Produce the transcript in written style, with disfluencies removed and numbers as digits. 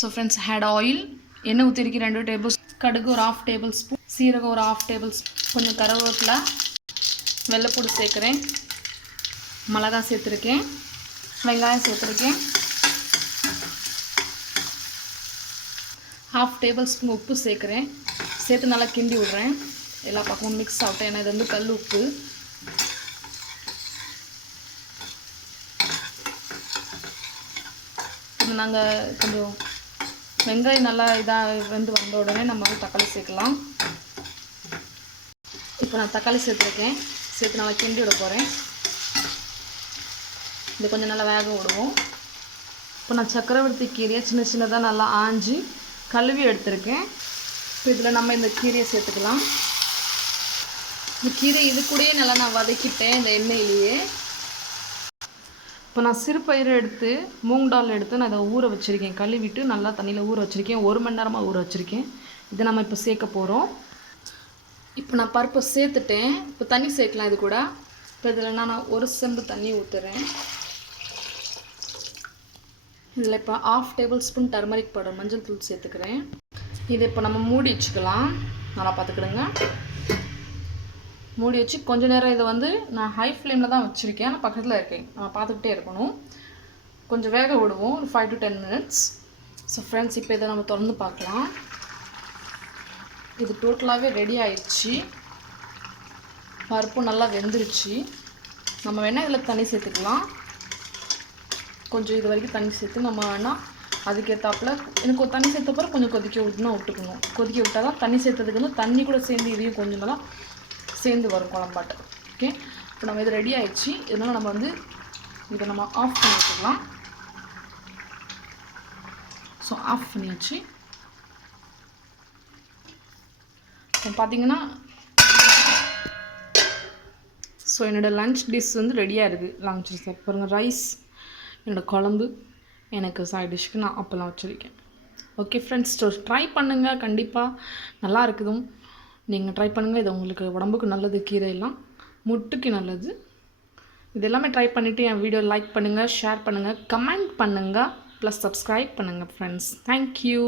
so friends add oil எண்ணெய் ஊற்றிருக்கி 2 table கடுகு ஒரு 1/2 டேபிள் ஸ்பூன் சீரகம் ஒரு 1/2 டேபிள் ஸ்பூன் கொஞ்சம் கருவேப்பிலை வெள்ளைப்பூடு சேர்க்குறேன் மிளகாய் சேர்த்துருக்கேன் வெங்காயம் சேர்த்துருக்கேன் 1/2 டேபிள் ஸ்பூன் உப்பு சேர்க்குறேன் சேர்த்து நல்லா கிண்டி விடுறேன் எல்லா பக்கமும் மிக்ஸ் ஆகட்டும் ஏன்னா இது வந்து கல் உப்பு இது நாங்கள் கொஞ்சம் வெங்காயம் நல்லா இதாக வந்த உடனே நம்ம வந்து தக்காளி சேர்க்கலாம் இப்போ நான் தக்காளி சேர்த்துருக்கேன் சேர்த்து நல்லா கிண்டி விட போகிறேன் இது கொஞ்சம் நல்லா வேக விடுவோம் இப்போ நான் சக்கரவர்த்தி கீரையை சின்ன சின்னதாக நல்லா ஆஞ்சி கழுவி எடுத்திருக்கேன் இப்போ இதில் நம்ம இந்த கீரையை சேர்த்துக்கலாம் இந்த கீரை இது கூடயே நல்லா நான் வதக்கிட்டேன் இந்த எண்ணெயிலேயே இப்போ நான் சிறுபயிறு எடுத்து மூங் டால் எடுத்து நான் இதை ஊற வச்சுருக்கேன் கழுவிட்டு நல்லா தண்ணியில் ஊற வச்சுருக்கேன் 1 மணி நேரமாக ஊற வச்சுருக்கேன் இதை நம்ம இப்போ சேர்க்க போகிறோம் இப்போ நான் பருப்பை சேர்த்துட்டேன் இப்போ தண்ணி சேர்க்கலாம் இது கூட இப்போ இதில் நான் 1 செம்பு தண்ணி ஊற்றுறேன் இதில் இப்போ 1/2 டேபிள் ஸ்பூன் டர்மரிக் பவுடர் மஞ்சள் தூள் சேர்த்துக்கிறேன் இதை இப்போ நம்ம மூடி வச்சுக்கலாம் நல்லா பார்த்துக்கிடுங்க மூடி வச்சு கொஞ்சம் நேரம் இதை வந்து நான் ஹை ஃப்ளேமில் தான் வச்சுருக்கேன் நான் பக்கத்தில் இருக்கேன் நம்ம பார்த்துக்கிட்டே இருக்கணும் கொஞ்சம் வேக விடுவோம் ஒரு 5 to 10 minutes ஸோ ஃப்ரெண்ட்ஸ் இப்போ இதை நம்ம திறந்து பார்க்கலாம் இது டோட்டலாகவே ரெடி ஆயிடுச்சு பருப்பு நல்லா வெந்துருச்சு நம்ம வேணால் இதில் தண்ணி சேர்த்துக்கலாம் கொஞ்சம் இது வரைக்கும் தண்ணி சேர்த்து நம்ம வேணால் அதுக்கேற்றாப்புல எனக்கு ஒரு தண்ணி சேர்த்த பிறகு கொஞ்சம் கொதிக்க விட்டுக்கணும் கொதிக்க விட்டால் தான் தண்ணி சேர்த்ததுக்கு வந்து தண்ணி கூட சேர்ந்து இதையும் கொஞ்சம் நல்லா சேர்ந்து வரும் குழம்பாட்டு ஓகே இப்போ நம்ம இது ரெடி ஆயிடுச்சு இதனால் நம்ம வந்து இதை நம்ம ஆஃப் பண்ணி வச்சுக்கலாம் ஸோ ஆஃப் பண்ணியாச்சு இப்போ பார்த்தீங்கன்னா ஸோ என்னோடய லன்ச் டிஷ் வந்து ரெடியாக இருக்குது லன்ச் டிஷ் பாருங்கள் ரைஸ் என்னோடய குழம்பு எனக்கு சைட் டிஷ்க்கு நான் அப்போல்லாம் வச்சுருக்கேன் ஓகே ஃப்ரெண்ட்ஸ் ஸோ ட்ரை பண்ணுங்கள் கண்டிப்பாக நல்லா இருக்குதும் நீங்கள் ட்ரை பண்ணுங்கள் இது உங்களுக்கு உடம்புக்கு நல்லது கீரையெல்லாம் முட்டுக்கு நல்லது இது எல்லாமே ட்ரை பண்ணிவிட்டு என் வீடியோ லைக் பண்ணுங்கள் ஷேர் பண்ணுங்கள் கமெண்ட் பண்ணுங்கள் ப்ளஸ் சப்ஸ்கிரைப் பண்ணுங்கள் ஃப்ரெண்ட்ஸ் தேங்க்யூ